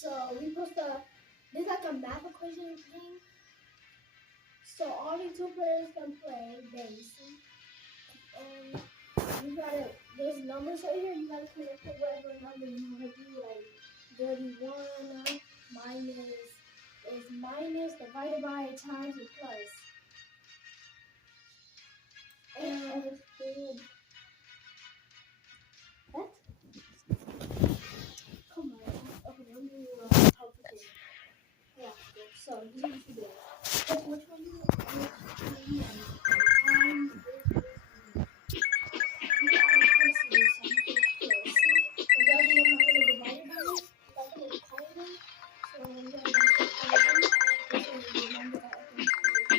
So we supposed to. There's like a math equation game. So all the two players can play base. And you gotta. There's numbers right here. You gotta connect to whatever number you want to do. Like 31 minus is minus divided by times and plus. And what? Come on. Okay, let me help with this. Yeah. So this is what you do. Which one you want? Which one you want? Times this. You got all the questions, so you can plus. So whatever you're not gonna divide it by, you got to call them. So you gotta just call them. This is the number that I can do.